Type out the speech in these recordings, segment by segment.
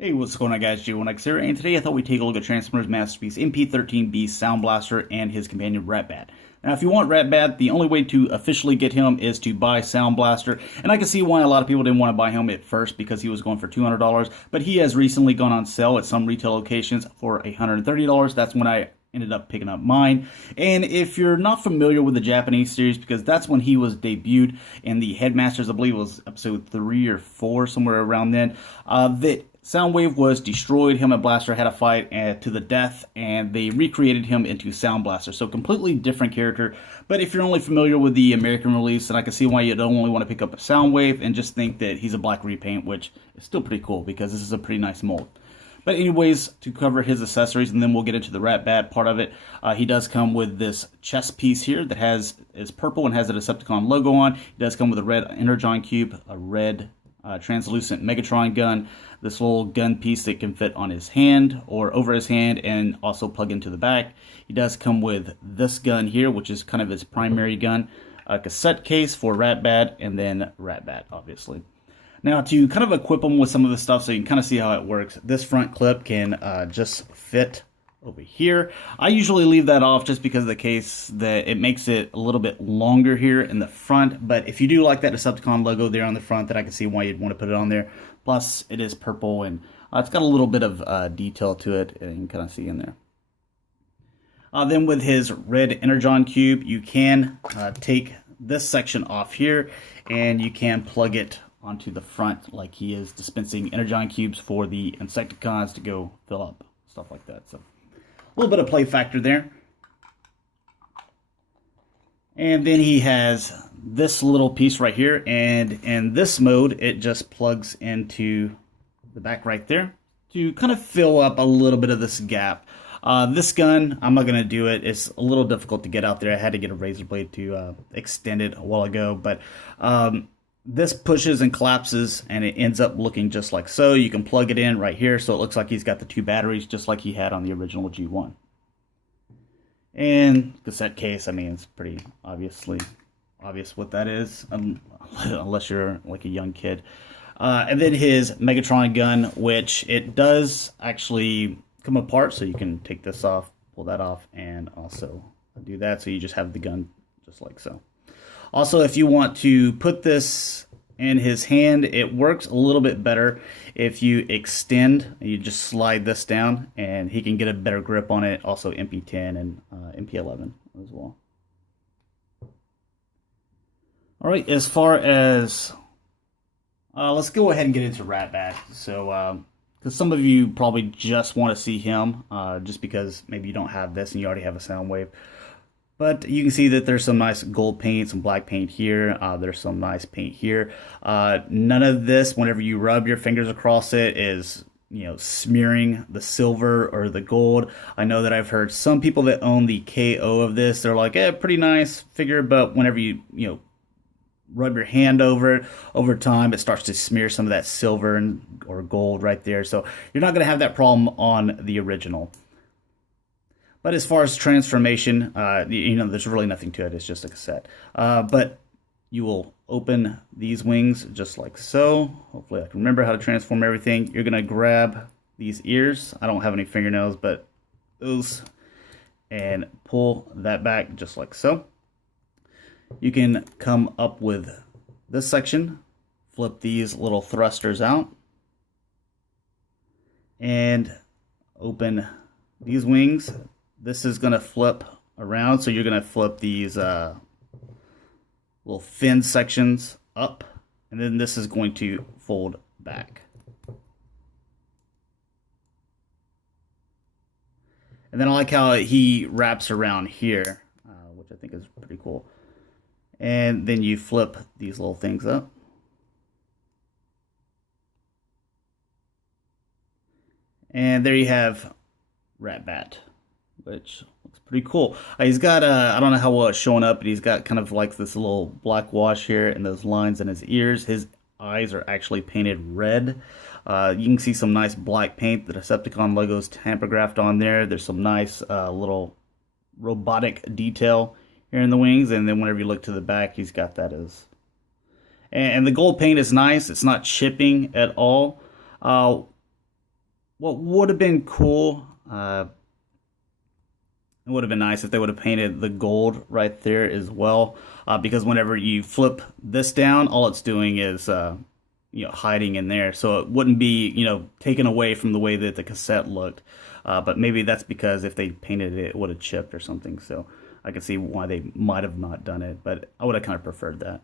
Hey, what's going on, guys? J1X here, and today I thought we'd take a look at Transformers Masterpiece MP-13B Soundblaster and his companion Ratbat. Now, if you want Ratbat, the only way to officially get him is to buy Soundblaster, and I can see why a lot of people didn't want to buy him at first because he was going for $200, but he has recently gone on sale at some retail locations for $130. That's when I ended up picking up mine. And if you're not familiar with the Japanese series, because that's when he was debuted in the Headmasters, I believe it was episode 3 or 4, somewhere around then, that Soundwave was destroyed. Him and Blaster had a fight to the death, and they recreated him into Sound Blaster. So completely different character. But if you're only familiar with the American release, then I can see why you don't only want to pick up a Soundwave and just think that he's a black repaint, which is still pretty cool because this is a pretty nice mold. But anyways, to cover his accessories, and then we'll get into the Ratbat part of it, he does come with this chest piece here that is purple and has a Decepticon logo on. He does come with a red Energon cube, a red translucent Megatron gun, this little gun piece that can fit on his hand or over his hand and also plug into the back. He does come with this gun here, which is kind of his primary gun, a cassette case for Ratbat, and then Ratbat, obviously. Now, to kind of equip him with some of the stuff so you can kind of see how it works, this front clip can just fit over here. I usually leave that off just because of the case that it makes it a little bit longer here in the front. But if you do like that Decepticon logo there on the front, then I can see why you'd want to put it on there. Plus, it is purple and it's got a little bit of detail to it, and you can kind of see in there. Then with his red Energon cube, you can take this section off here and you can plug it onto the front like he is dispensing Energon cubes for the Insecticons to go fill up, stuff like that. So a little bit of play factor there. And then he has this little piece right here, and in this mode it just plugs into the back right there to kind of fill up a little bit of this gap. This gun, I'm not going to do it. It's a little difficult to get out there. I had to get a razor blade to extend it a while ago, but this pushes and collapses and it ends up looking just like so. You can plug it in right here so it looks like he's got the 2 batteries just like he had on the original G1. And cassette case, I mean, it's pretty obvious what that is, unless you're like a young kid. And then his Megatron gun, which it does actually come apart, so you can take this off, pull that off, and also do that. So you just have the gun just like so. Also, if you want to put this in his hand, it works a little bit better if you extend. You just slide this down, and he can get a better grip on it. Also, MP-10 and MP-11 as well. All right, as far as let's go ahead and get into Ratbat. So, because some of you probably just want to see him, just because maybe you don't have this and you already have a Soundwave. But you can see that there's some nice gold paint, some black paint here. There's some nice paint here. None of this, whenever you rub your fingers across it, is smearing the silver or the gold. I know that I've heard some people that own the KO of this, they're like, pretty nice figure, but whenever you rub your hand over it, over time it starts to smear some of that silver or gold right there. So you're not going to have that problem on the original. But as far as transformation, there's really nothing to it. It's just a cassette. But you will open these wings just like so. Hopefully I can remember how to transform everything. You're going to grab these ears. I don't have any fingernails, but those. And pull that back just like so. You can come up with this section. Flip these little thrusters out. And open these wings. This is going to flip around, so you're going to flip these little fin sections up, and then this is going to fold back. And then I like how he wraps around here, which I think is pretty cool. And then you flip these little things up. And there you have Ratbat, which looks pretty cool. He's got, I don't know how well it's showing up, but he's got kind of like this little black wash here and those lines in his ears. His eyes are actually painted red. You can see some nice black paint. The Decepticon logo's tamper-graphed on there. There's some nice little robotic detail here in the wings, and then whenever you look to the back, he's got that as. And the gold paint is nice. It's not chipping at all. what would have been cool, it would have been nice if they would have painted the gold right there as well, because whenever you flip this down, all it's doing is hiding in there, so it wouldn't be taken away from the way that the cassette looked. But maybe that's because if they painted it, it would have chipped or something. So I can see why they might have not done it, but I would have kind of preferred that.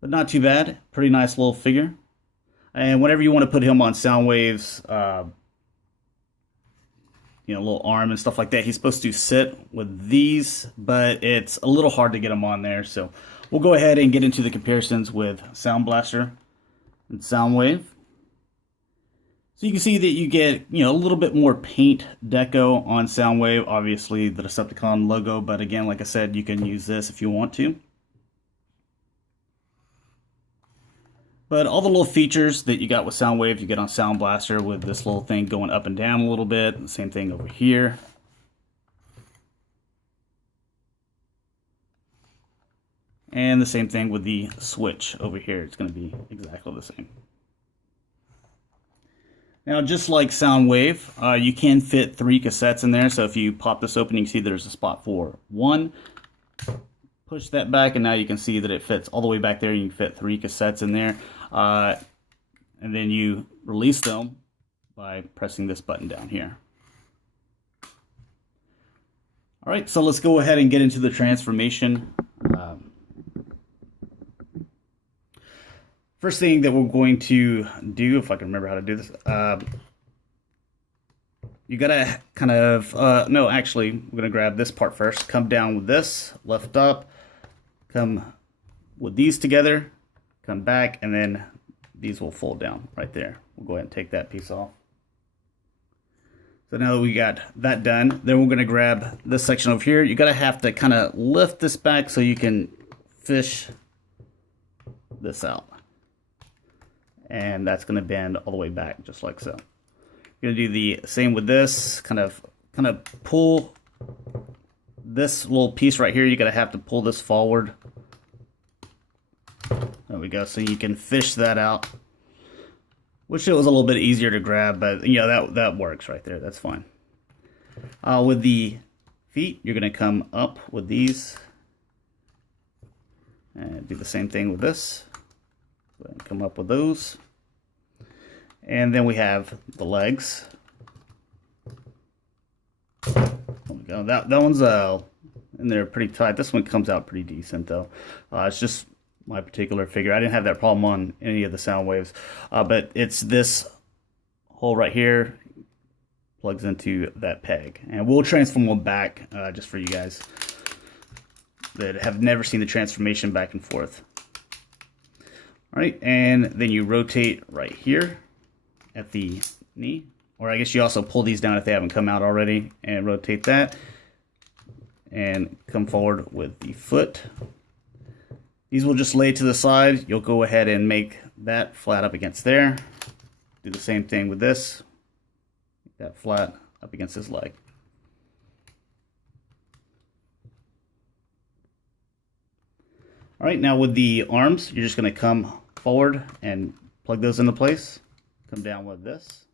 But not too bad. Pretty nice little figure. And whenever you want to put him on Soundwave's, little arm and stuff like that, he's supposed to sit with these, but it's a little hard to get him on there. So we'll go ahead and get into the comparisons with Soundblaster and Soundwave. So you can see that you get, a little bit more paint deco on Soundwave, obviously the Decepticon logo, but again, like I said, you can use this if you want to. But all the little features that you got with Soundwave, you get on Soundblaster with this little thing going up and down a little bit. Same thing over here. And the same thing with the switch over here. It's going to be exactly the same. Now, just like Soundwave, you can fit 3 cassettes in there. So if you pop this open, you can see there's a spot for 1. Push that back, and now you can see that it fits all the way back there. You can fit 3 cassettes in there. And then you release them by pressing this button down here. All right, so let's go ahead and get into the transformation. First thing that we're going to do, if I can remember how to do this, you gotta kind of, no, actually, we're gonna grab this part first. Come down with this, lift up, come with these together, come back, and then these will fold down right there. We'll go ahead and take that piece off. So now that we got that done, then we're gonna grab this section over here. You gotta have to kind of lift this back so you can fish this out. And that's going to bend all the way back, just like so. You're going to do the same with this. Kind of pull this little piece right here. You're going to have to pull this forward. There we go. So you can fish that out. Wish it was a little bit easier to grab, but that works right there. That's fine. With the feet, you're going to come up with these and do the same thing with this. Go ahead and come up with those. And then we have the legs. There we go. That one's in there pretty tight. This one comes out pretty decent though. It's just my particular figure. I didn't have that problem on any of the Soundwaves. But it's this hole right here plugs into that peg. And we'll transform one back just for you guys that have never seen the transformation back and forth. All right, and then you rotate right here at the knee, or I guess you also pull these down if they haven't come out already, and rotate that, and come forward with the foot. These will just lay to the side. You'll go ahead and make that flat up against there. Do the same thing with this. Make that flat up against this leg. All right, now with the arms, you're just going to come forward and plug those into place. Come down with this.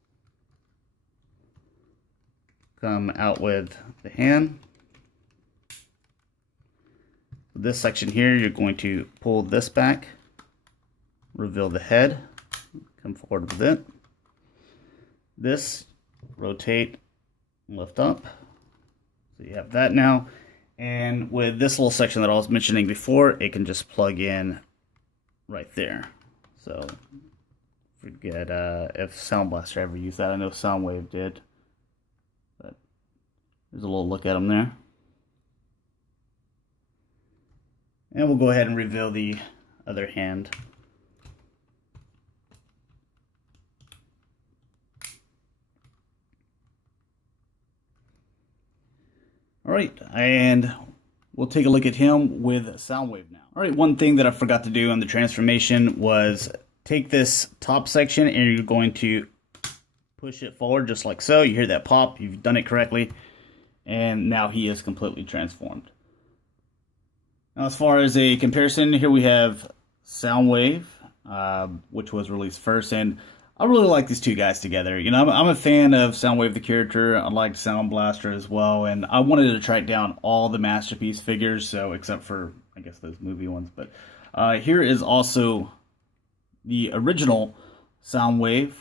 Come out with the hand. With this section here, you're going to pull this back, reveal the head, come forward with it. This, rotate, lift up. So you have that now. And with this little section that I was mentioning before, it can just plug in right there. So forget if Soundblaster ever used that. I know Soundwave did. But there's a little look at them there. And we'll go ahead and reveal the other hand. All right, and we'll take a look at him with Soundwave now. All right, one thing that I forgot to do on the transformation was take this top section and you're going to push it forward just like so. You hear that pop, you've done it correctly, and now he is completely transformed. Now, as far as a comparison, here we have Soundwave, which was released first, and I really like these two guys together. You know, I'm a fan of Soundwave the character. I liked Soundblaster as well, and I wanted to track down all the Masterpiece figures, so except for, I guess, those movie ones. But here is also the original Soundwave.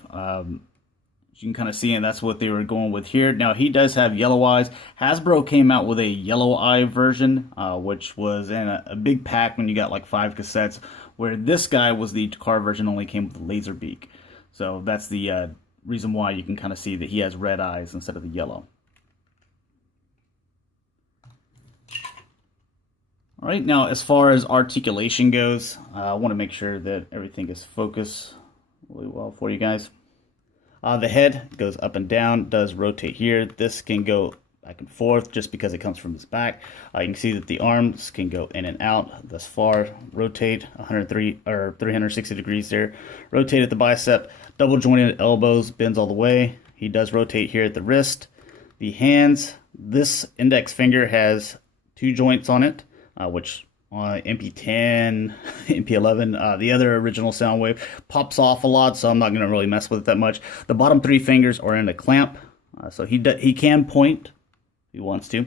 You can kind of see, and that's what they were going with here. Now, he does have yellow eyes. Hasbro came out with a yellow eye version, which was in a big pack when you got like 5 cassettes, where this guy was the Takara version, only came with a laser beak. So that's the reason why you can kind of see that he has red eyes instead of the yellow. All right, now as far as articulation goes, I want to make sure that everything is focused really well for you guys. The head goes up and down, does rotate here. This can go back and forth just because it comes from his back. You can see that the arms can go in and out thus far, rotate 103 or 360 degrees there. Rotate at the bicep, double jointed elbows, bends all the way. He does rotate here at the wrist. The hands, this index finger has 2 joints on it, which on MP-10, MP-11, the other original Soundwave pops off a lot, so I'm not going to really mess with it that much. The bottom 3 fingers are in a clamp, so he can point if he wants to.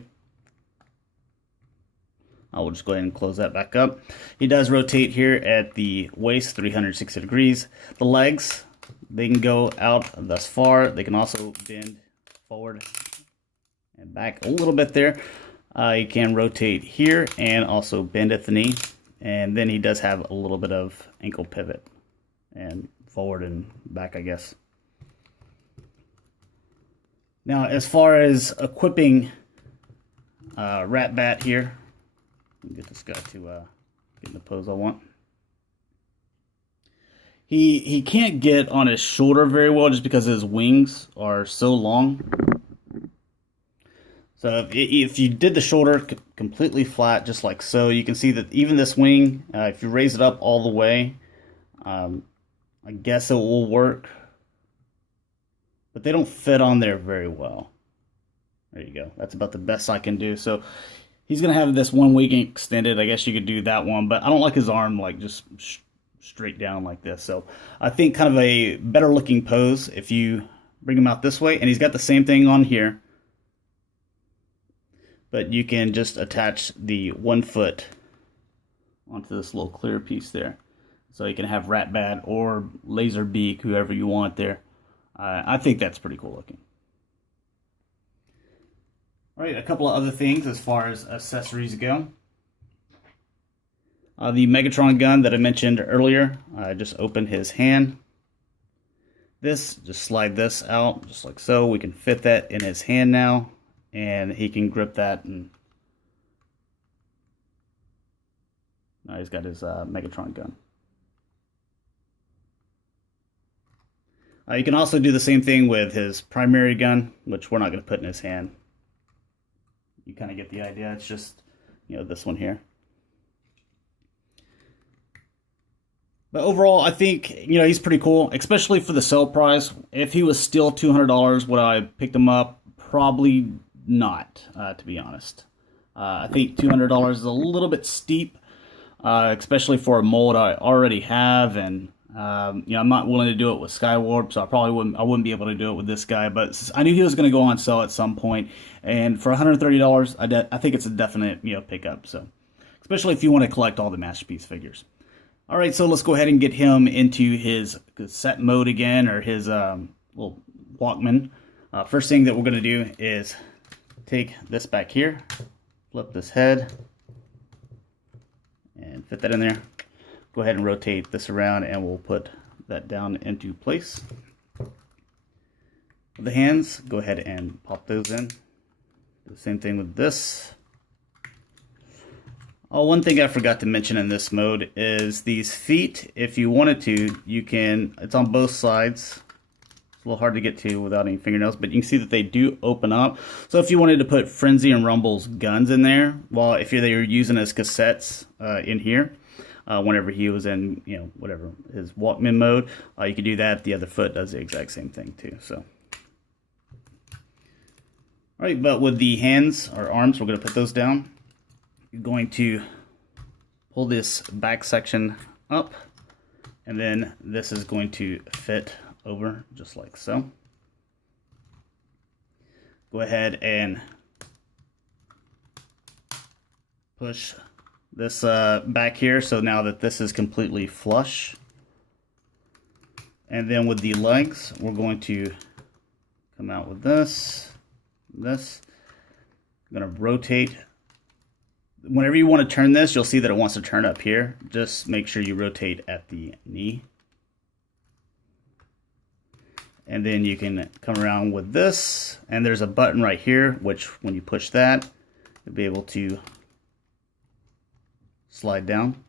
I will just go ahead and close that back up. He does rotate here at the waist 360 degrees. The legs, they can go out thus far. They can also bend forward and back a little bit there. He can rotate here and also bend at the knee. And then he does have a little bit of ankle pivot and forward and back, I guess. Now, as far as equipping Ratbat here, let me get this guy to get in the pose I want. He can't get on his shoulder very well just because his wings are so long. So if you did the shoulder completely flat, just like so, you can see that even this wing, if you raise it up all the way, I guess it will work. But they don't fit on there very well. There you go. That's about the best I can do. So he's going to have this one wing extended. I guess you could do that one, but I don't like his arm like just straight down like this. So I think kind of a better looking pose if you bring him out this way. And he's got the same thing on here. But you can just attach the 1 foot onto this little clear piece there. So you can have Ratbat or Laser Beak, whoever you want there. I think that's pretty cool looking. All right, a couple of other things as far as accessories go. The Megatron gun that I mentioned earlier, just open his hand. Just slide this out, just like so. We can fit that in his hand now. And he can grip that, and now he's got his Megatron gun. You can also do the same thing with his primary gun, which we're not going to put in his hand. You kind of get the idea. It's just, you know, this one here. But overall, I think, you know, he's pretty cool, especially for the sale price. If he was still $200, would I pick him up? Probably not, to be honest. I think $200 is a little bit steep, especially for a mold I already have, and you know, I'm not willing to do it with Skywarp, so I wouldn't be able to do it with this guy. But I knew he was going to go on sale at some point, and for $130, I think it's a definite, you know, pickup. So, especially if you want to collect all the Masterpiece figures. All right, so let's go ahead and get him into his set mode again, or his little Walkman. First thing that we're going to do is take this back here, flip this head, and fit that in there. Go ahead and rotate this around, and we'll put that down into place. With the hands, go ahead and pop those in. Do the same thing with this. Oh, one thing I forgot to mention in this mode is these feet. If you wanted to, you can, it's on both sides. It's a little hard to get to without any fingernails, but you can see that they do open up. So if you wanted to put Frenzy and Rumble's guns in there, well, if they were using as cassettes in here, whenever he was in, you know, whatever, his Walkman mode, you could do that. The other foot does the exact same thing too. So, all right, but with the hands or arms, we're going to put those down. You're going to pull this back section up, and then this is going to fit over just like so. Go ahead and push this back here, so now that this is completely flush. And then with the legs, we're going to come out with this. I'm going to rotate. Whenever you want to turn this, you'll see that it wants to turn up here. Just make sure you rotate at the knee. And then you can come around with this, and there's a button right here, which when you push that, you'll be able to slide down,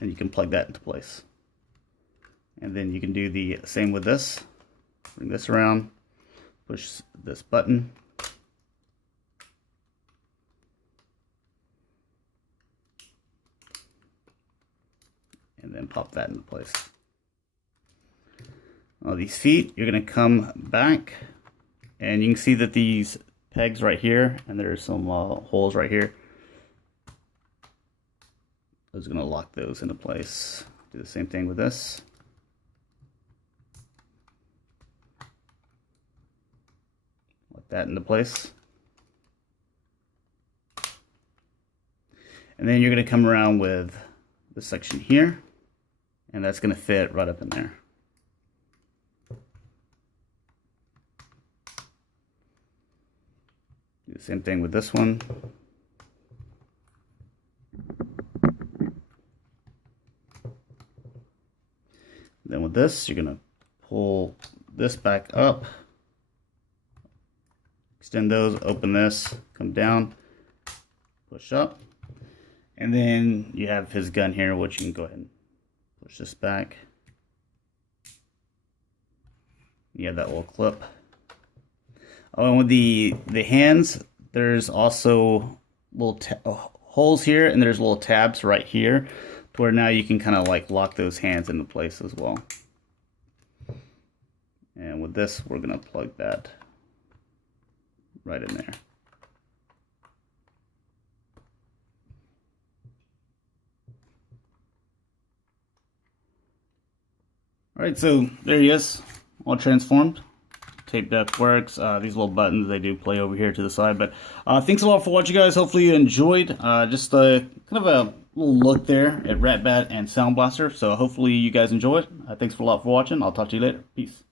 and you can plug that into place. And then you can do the same with this. Bring this around, push this button, and then pop that into place. These feet, you're going to come back, and you can see that these pegs right here, and there's some holes right here. I was going to lock those into place. Do the same thing with this. Lock that into place. And then you're going to come around with this section here, and that's going to fit right up in there. Do the same thing with this one. Then with this, you're going to pull this back up, extend those, open this, come down, push up, and then you have his gun here, which you can go ahead and push this back. You have that little clip. Oh, and with the hands, there's also little holes here, and there's little tabs right here, to where now you can kind of like lock those hands into place as well. And with this, we're going to plug that right in there. All right, so there he is, all transformed. Tape deck works. These little buttons, they do play over here to the side. But thanks a lot for watching, guys. Hopefully you enjoyed. Just kind of a little look there at Ratbat and Soundblaster. So hopefully you guys enjoy it. Thanks a lot for watching. I'll talk to you later. Peace.